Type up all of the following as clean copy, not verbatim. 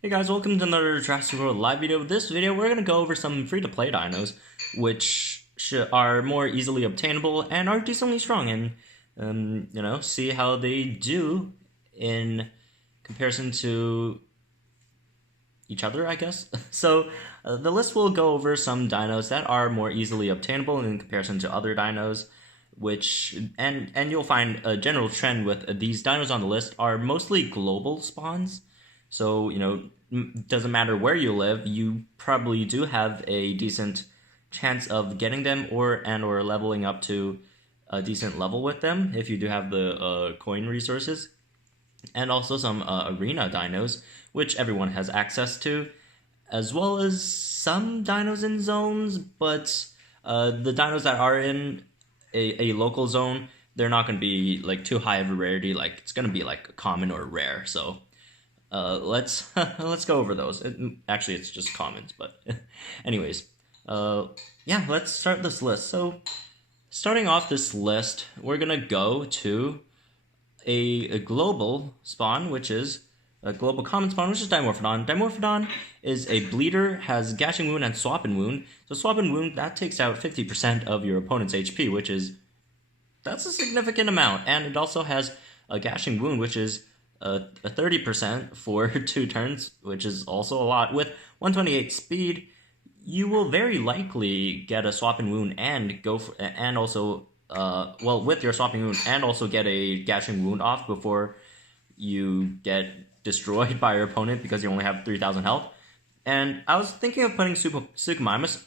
Hey guys, welcome to another Jurassic World Live video. This video, we're going to go over some free-to-play dinos, which are more easily obtainable and are decently strong, and, see how they do in comparison to each other, I guess. So, the list will go over some dinos that are more easily obtainable in comparison to other dinos, and you'll find a general trend with these dinos on the list are mostly global spawns. So, doesn't matter where you live, you probably do have a decent chance of getting them or leveling up to a decent level with them if you do have the coin resources. And also some arena dinos, which everyone has access to, as well as some dinos in zones, but the dinos that are in a local zone, they're not going to be like too high of a rarity. Like it's going to be like common or rare. So let's go over those. Actually, it's just commons, but anyways, yeah, let's start this list. So starting off this list, we're gonna go to a global spawn, which is a global common spawn, which is Dimorphodon. Dimorphodon is a bleeder, has Gashing Wound and Swap and Wound. So Swap and Wound, that takes out 50% of your opponent's HP, that's a significant amount. And it also has a Gashing Wound, which is a 30% for 2 turns, which is also a lot. With 128 speed, you will very likely get a Swap and Wound and go for, and also, with your Swapping Wound and also get a Gashing Wound off before you get destroyed by your opponent because you only have 3,000 health. And I was thinking of putting Suchotator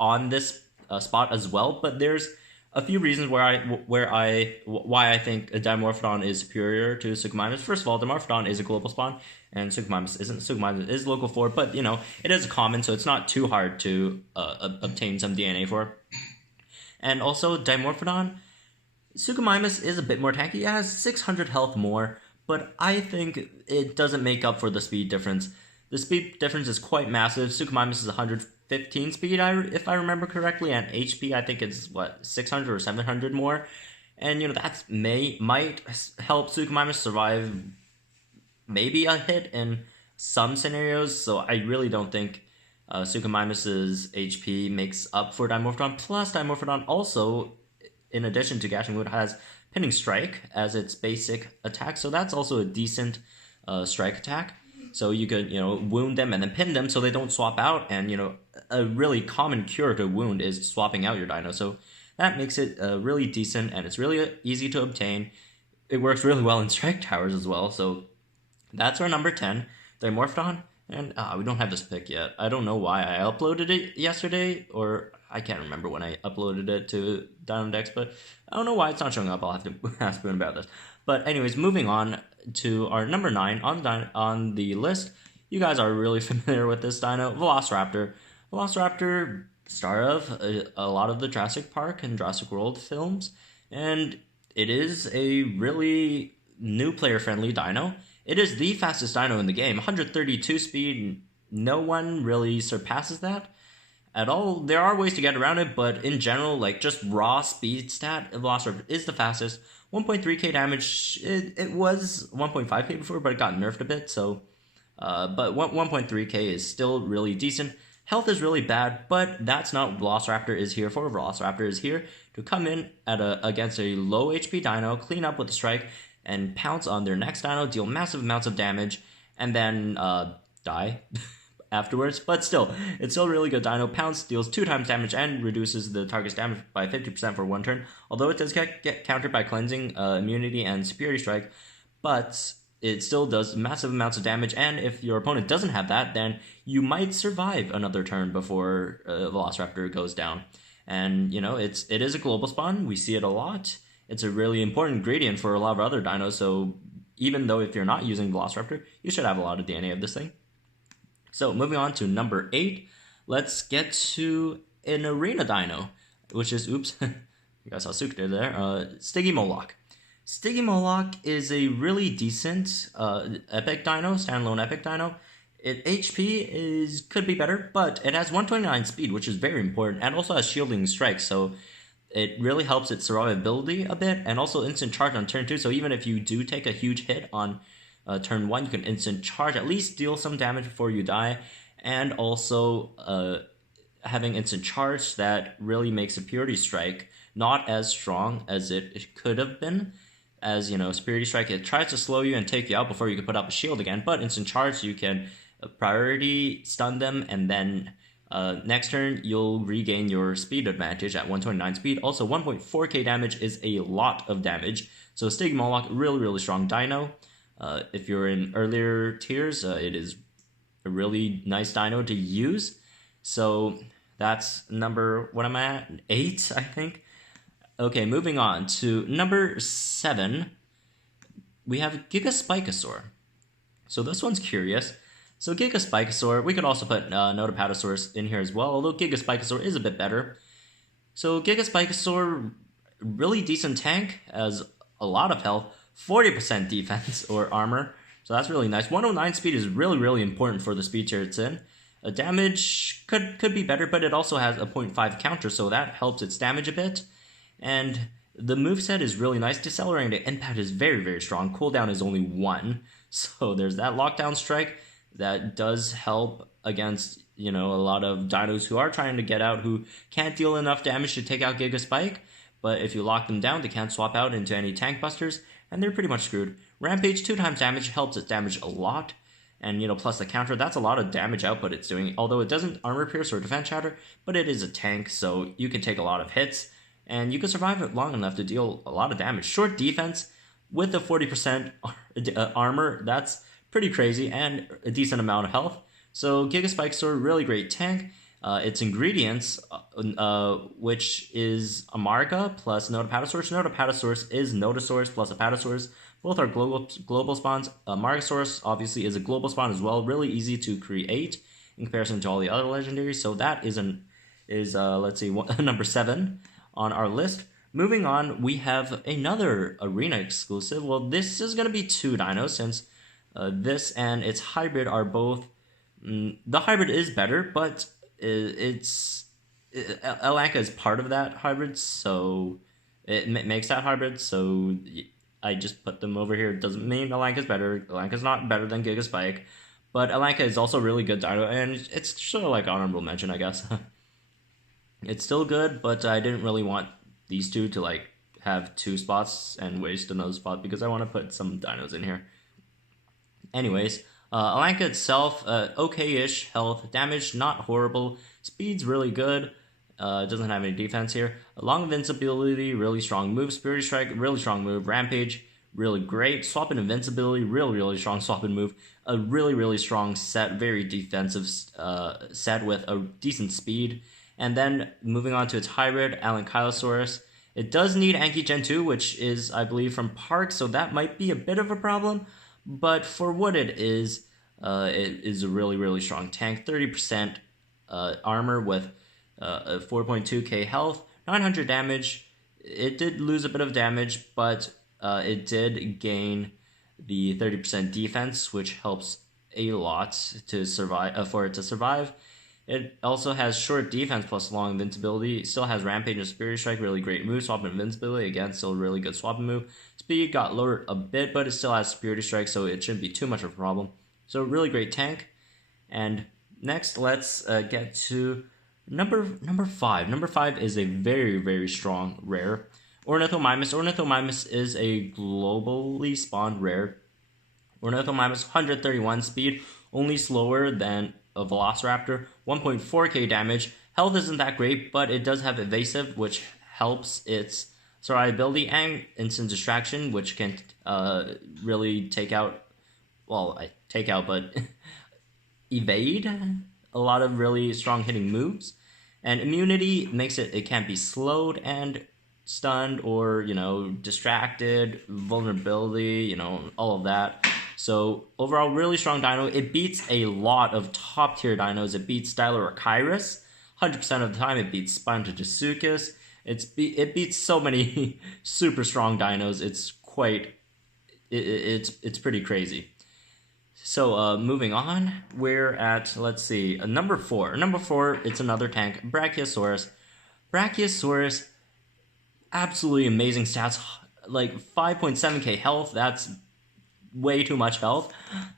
on this spot as well, but there's a few reasons why I think a Dimorphodon is superior to Suchotator. First of all, Dimorphodon is a global spawn, and Suchotator isn't. Suchotator is local 4, but it is common, so it's not too hard to obtain some DNA for. And also, Dimorphodon, Suchotator is a bit more tanky. It has 600 health more, but I think it doesn't make up for the speed difference. The speed difference is quite massive. Suchotator is 115 speed, if I remember correctly, and HP I think it's 600 or 700 more, and that might help Suchotator survive maybe a hit in some scenarios. So I really don't think Suchotator's HP makes up for Dimorphodon. Plus, Dimorphodon also, in addition to Gashing Wound, has Pinning Strike as its basic attack, so that's also a decent strike attack. So you could, wound them and then pin them so they don't swap out. And, a really common cure to wound is swapping out your dino. So that makes it really decent, and it's really easy to obtain. It works really well in strike towers as well. So that's our number 10, Dimorphodon. And we don't have this pick yet. I don't know why I uploaded it yesterday, or I can't remember when I uploaded it to Dinodex, but I don't know why it's not showing up. I'll have to ask Boone about this. But anyways, moving on to our number 9 on the list. You guys are really familiar with this dino, Velociraptor. Velociraptor, star of a lot of the Jurassic Park and Jurassic World films, and it is a really new player-friendly dino. It is the fastest dino in the game, 132 speed. No one really surpasses that at all. There are ways to get around it, but in general, like just raw speed stat, Velociraptor is the fastest. 1.3k damage, it was 1.5k before, but it got nerfed a bit, so, but 1.3k is still really decent. Health is really bad, but that's not what Velociraptor is here for. Velociraptor is here to come in against a low HP dino, clean up with a strike, and pounce on their next dino, deal massive amounts of damage, and then die afterwards. But still, it's still a really good dino. Pounce deals 2 times damage and reduces the target's damage by 50% for 1 turn, although it does get countered by cleansing, immunity, and superiority strike, but it still does massive amounts of damage. And if your opponent doesn't have that, then you might survive another turn before Velociraptor goes down. And it is a global spawn. We see it a lot. It's a really important ingredient for a lot of other dinos, so even though if you're not using Velociraptor, you should have a lot of DNA of this thing. So moving on to number 8, let's get to an arena dino, which is, oops, you guys saw Suchotator there, Stygimoloch. Stygimoloch is a really decent epic dino, standalone epic dino. HP could be better, but it has 129 speed, which is very important, and also has shielding strikes, so it really helps its survivability a bit, and also instant charge on turn 2, so even if you do take a huge hit on turn 1, you can instant charge, at least deal some damage before you die, and also having instant charge that really makes a Purity Strike not as strong as it could have been. As you know, Purity Strike, it tries to slow you and take you out before you can put up a shield again, but instant charge, you can priority stun them, and then next turn you'll regain your speed advantage at 129 speed. Also, 1.4k damage is a lot of damage, so Stygimoloch, really strong dino. If you're in earlier tiers, it is a really nice dino to use. So that's number, what am I at? 8, I think. Okay, moving on to number 7, we have Gigaspikasaur. So this one's curious. So Gigaspikasaur, we could also put Notapatosaurus in here as well, although Gigaspikasaur is a bit better. So Gigaspikasaur, really decent tank, has a lot of health, 40% defense or armor, so that's really nice. 109 speed is really important for the speed tier it's in. Damage could be better, but it also has a 0.5 counter, so that helps its damage a bit. And the moveset is really nice. Decelerating to impact is very strong. Cooldown is only 1, so there's that lockdown strike that does help against, you know, a lot of dinos who are trying to get out, who can't deal enough damage to take out Gigaspike. But if you lock them down, they can't swap out into any tank busters, and they're pretty much screwed. Rampage, 2 times damage, helps its damage a lot. And, you know, plus the counter, that's a lot of damage output it's doing. Although it doesn't armor pierce or defense shatter, but it is a tank, so you can take a lot of hits. And you can survive it long enough to deal a lot of damage. Short defense with a 40% armor, that's pretty crazy, and a decent amount of health. So Gigaspikasaur, really great tank. Its ingredients, which is Amarga plus Notapatosaurus. Notapatosaurus is Notosaurus plus Apatosaurus. Both are global spawns. Amargasaurus obviously is a global spawn as well. Really easy to create in comparison to all the other legendaries. So that is let's see, number 7 on our list. Moving on, we have another arena exclusive. Well, this is going to be 2 dinos, since this and its hybrid are both... the hybrid is better, but Alanka is part of that hybrid, so it makes that hybrid, so I just put them over here. It doesn't mean Alanka's better. Alanka's not better than Gigaspike, but Alanka is also a really good dino, and it's sort of like honorable mention, I guess. It's still good, but I didn't really want these two to like have 2 spots and waste another spot, because I want to put some dinos in here. Anyways, Alanka itself, okay-ish health, damage not horrible, speed's really good, it doesn't have any defense here, long invincibility, really strong move, Spirit Strike, really strong move, Rampage, really great, swap and invincibility, really strong swap and move, a really strong set, very defensive set with a decent speed. And then moving on to its hybrid, Alankylosaurus. It does need Anki Gen 2, which is, I believe, from Park, so that might be a bit of a problem. But for what it is a really strong tank. 30% armor with 4.2k health, 900 damage. It did lose a bit of damage, but it did gain the 30% defense, which helps a lot to survive for it to survive. It also has short defense plus long invincibility. It still has Rampage and Spirit Strike, really great move. Swap and invincibility, again, still a really good swap and move. Speed got lowered a bit, but it still has Spirit Strike, so it shouldn't be too much of a problem. So really great tank. And next, let's get to number 5. Number 5 is a very strong rare. Ornithomimus. Ornithomimus is a globally spawned rare. Ornithomimus, 131 speed, only slower than a Velociraptor, 1.4k damage. Health isn't that great, but it does have evasive, which helps its survivability, and instant distraction, which can really take out, but evade a lot of really strong hitting moves. And immunity makes it can't be slowed and stunned or, you know, distracted, vulnerability, you know, all of that. So overall, really strong dino. It beats a lot of top tier dinos. It beats Stylorachiris 100% of the time. It beats Spinotosuchus. It beats so many super strong dinos. It's pretty crazy. So moving on, we're at, let's see, number 4. Number 4, it's another tank, Brachiosaurus. Brachiosaurus, absolutely amazing stats, like 5.7k health. That's way too much health.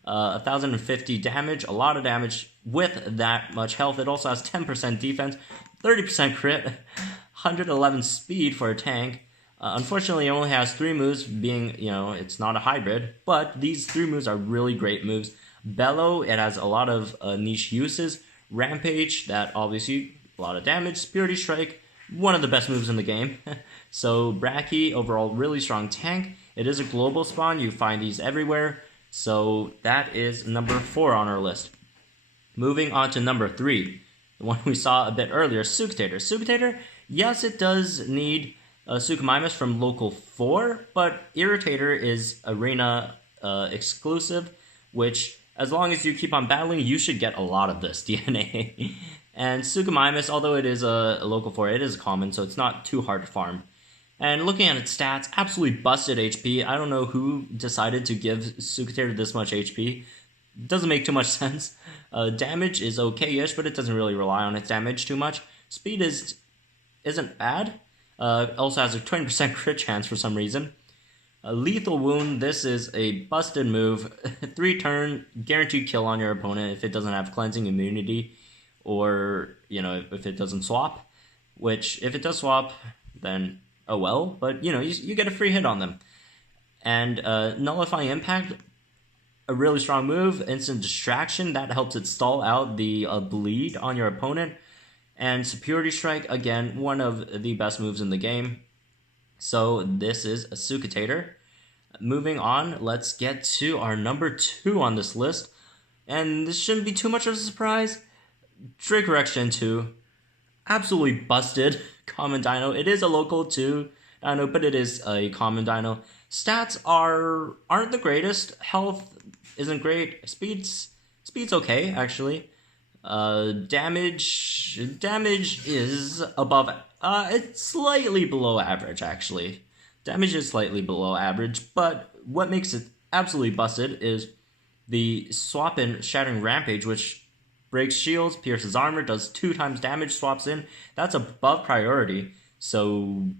1,050 damage, a lot of damage with that much health. It also has 10% defense, 30% crit, 111 speed for a tank. Unfortunately, it only has 3 moves, being, it's not a hybrid, but these 3 moves are really great moves. Bellow, it has a lot of niche uses. Rampage, that obviously a lot of damage. Spirited Strike, one of the best moves in the game. So Brachy, overall really strong tank. It is a global spawn, you find these everywhere. So that is number 4 on our list. Moving on to number 3, the one we saw a bit earlier, Suchotator. Suchotator, yes, it does need Suchomimus from Local 4, but Irritator is arena exclusive, which, as long as you keep on battling, you should get a lot of this DNA. And Suchomimus, although it is a Local 4, it is common, so it's not too hard to farm. And looking at its stats, absolutely busted HP. I don't know who decided to give Suchotator this much HP. Doesn't make too much sense. Damage is okay-ish, but it doesn't really rely on its damage too much. Speed isn't bad. Also has a 20% crit chance for some reason. Lethal Wound, this is a busted move. 3 turn, guaranteed kill on your opponent if it doesn't have cleansing immunity, or, if it doesn't swap. Which, if it does swap, then oh well, but, you get a free hit on them. And Nullifying Impact, a really strong move. Instant Distraction, that helps it stall out the bleed on your opponent. And Superiority Strike, again, one of the best moves in the game. So this is a Suchotator. Moving on, let's get to our number 2 on this list. And this shouldn't be too much of a surprise. Dracorex Gen 2. Absolutely busted common dino. It is a local 2 dino, but it is a common dino. Stats aren't the greatest. Health isn't great. Speed's okay, actually. Damage is above, it's slightly below average, actually. Damage is slightly below average, but what makes it absolutely busted is the swap in Shattering Rampage, which breaks shields, pierces armor, does 2 times damage, swaps in. That's above priority, so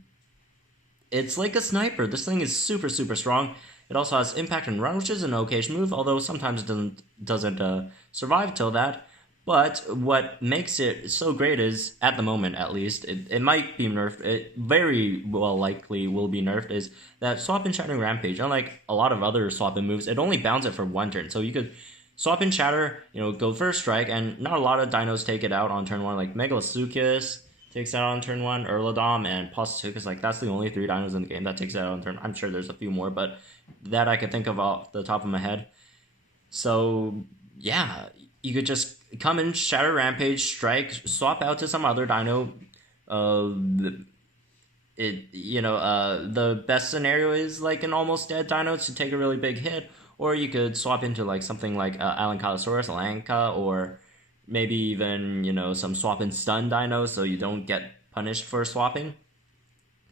it's like a sniper. This thing is super, super strong. It also has Impact and Run, which is an okay move, although sometimes it doesn't survive till that. But what makes it so great is, at the moment at least, it might be nerfed, it very well likely will be nerfed, is that Swap in Shattering Rampage, unlike a lot of other swap in moves, it only bounds it for 1 turn. So you could swap in Shatter, go for a strike, and not a lot of dinos take it out on turn 1, like Megalosuchus takes it out on turn 1, Urladom, and Postosuchus, like that's the only 3 dinos in the game that takes it out on turn. I'm sure there's a few more, but that I could think of off the top of my head. So, yeah, you could just come in, Shatter Rampage, strike, swap out to some other dino. The best scenario is like an almost dead dino to take a really big hit, or you could swap into like something like Alankylosaurus, Alanka, or maybe even some swap in stun dinos so you don't get punished for swapping.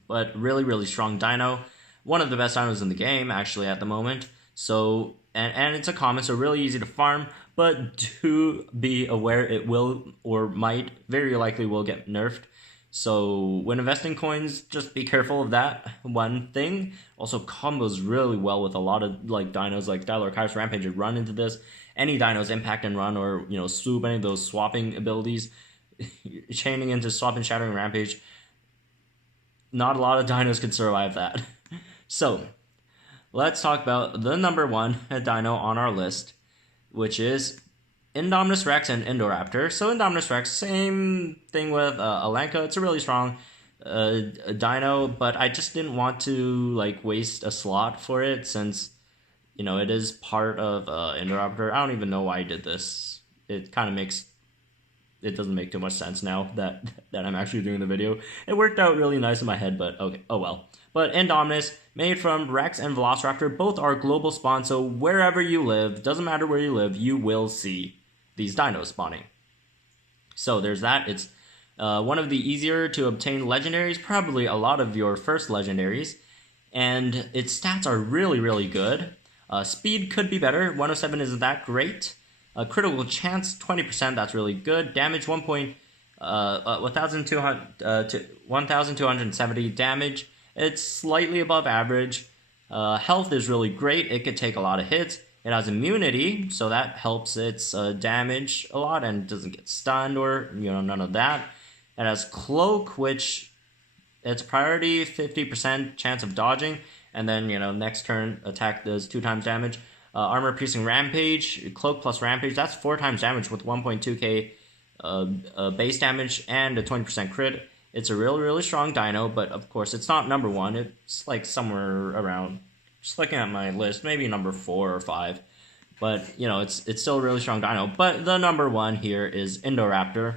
But really, really strong dino. One of the best dinos in the game, actually, at the moment. So, and it's a common, so really easy to farm. But do be aware it will, or might, very likely will get nerfed. So when investing coins, just be careful of that one thing. Also combos really well with a lot of dinos like Dilorchis, Rampage, and Run into this. Any dinos Impact and Run, or swoop, any of those swapping abilities, chaining into Swap and Shattering Rampage. Not a lot of dinos can survive that. So let's talk about the number 1 dino on our list, which is Indominus Rex and Indoraptor. So Indominus Rex, same thing with Alanka. It's a really strong dino, but I just didn't want to waste a slot for it since it is part of Indoraptor. I don't even know why I did this. It doesn't make too much sense now that I'm actually doing the video. It worked out really nice in my head, but okay, oh well. But Indominus, made from Rex and Velociraptor, both are global spawn, so wherever you live, doesn't matter where you live, you will see these dinos spawning. So there's that. It's one of the easier to obtain legendaries, probably a lot of your first legendaries, and its stats are really, really good. Speed could be better. 107 isn't that great. Critical chance, 20%, that's really good. Damage, 1,270 damage. It's slightly above average. Health is really great. It could take a lot of hits. It has immunity, so that helps its damage a lot and doesn't get stunned or, none of that. It has Cloak, which its priority, 50% chance of dodging, and then, next turn attack does 2 times damage. Armor Piercing Rampage, Cloak plus Rampage, that's 4 times damage with 1.2k base damage and a 20% crit. It's a really, really strong dino, but of course it's not number 1. It's like somewhere around, just looking at my list, maybe number 4 or 5. But, it's still a really strong dino. But the number 1 here is Indoraptor,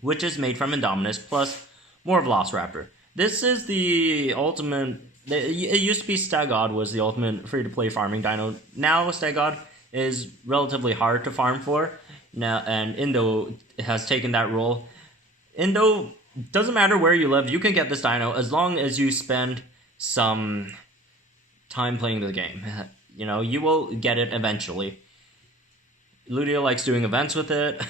which is made from Indominus plus more Velociraptor. This is the ultimate. It used to be Stygod was the ultimate free-to-play farming dino. Now Stygod is relatively hard to farm for. Now, and Indo has taken that role. Indo, doesn't matter where you live, you can get this dino as long as you spend some time playing the game. You will get it eventually. Ludio likes doing events with it.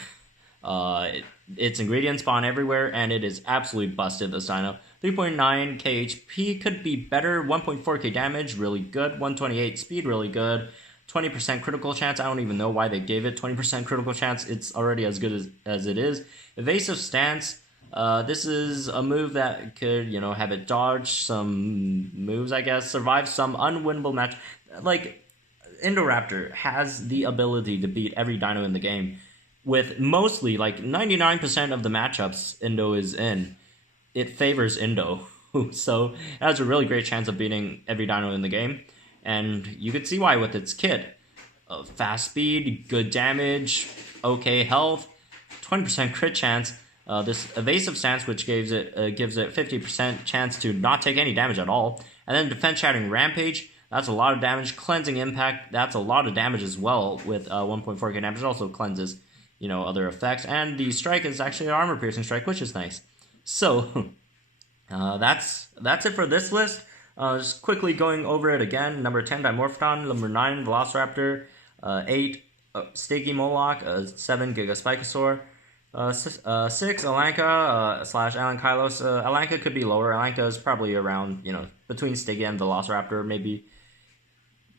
Its ingredients spawn everywhere, and it is absolutely busted, this dino. 3.9k HP could be better. 1.4k damage, really good. 128 speed, really good. 20% critical chance. I don't even know why they gave it 20% critical chance. It's already as good as it is. Evasive stance. This is a move that could, have it dodge some moves, I guess. Survive some unwinnable match. Like, Indoraptor has the ability to beat every dino in the game. With mostly, like, 99% of the matchups Indo is in, it favors Indo. So, it has a really great chance of beating every dino in the game. And you could see why with its kit. Fast speed, good damage, okay health, 20% crit chance. This evasive stance, which gives it 50% chance to not take any damage at all. And then defense shattering rampage, that's a lot of damage. Cleansing impact, that's a lot of damage as well with 1.4k damage. It also cleanses, other effects. And the strike is actually an armor piercing strike, which is nice. So that's it for this list. Just quickly going over it again. Number 10, Dimorphodon. Number 9, Velociraptor. 8, Stygimoloch. 7, Gigaspikasaur. 6, Alanka / Alankylosaurus. Alanka could be lower. Alanka is probably around, between Stygi and Velociraptor. Maybe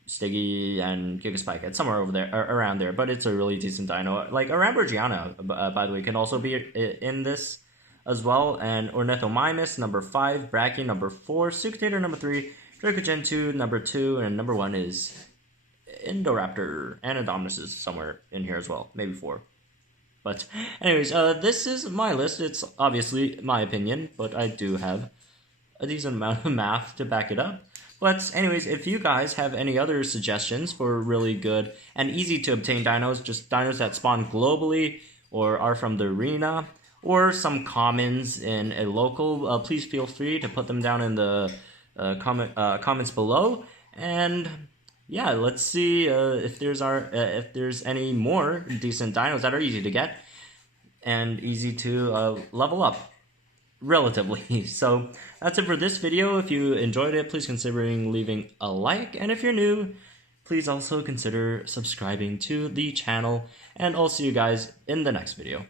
Stygi and Gigaspika. It's somewhere over there, around there. But it's a really decent dino. Like, Brachiosaurus, by the way, can also be in this as well. And Ornithomimus, number 5. Brachiosaurus, number 4. Suchotator, number 3. Dracorex Gen 2, number 2. And number 1 is Indoraptor. And Indominus is somewhere in here as well. Maybe 4. But anyways, this is my list. It's obviously my opinion, but I do have a decent amount of math to back it up. But anyways, if you guys have any other suggestions for really good and easy to obtain dinos, just dinos that spawn globally or are from the arena, or some commons in a local, please feel free to put them down in the comments below. And yeah, let's see if there's any more decent dinos that are easy to get and easy to level up, relatively. So that's it for this video. If you enjoyed it, please consider leaving a like, and if you're new, please also consider subscribing to the channel, and I'll see you guys in the next video.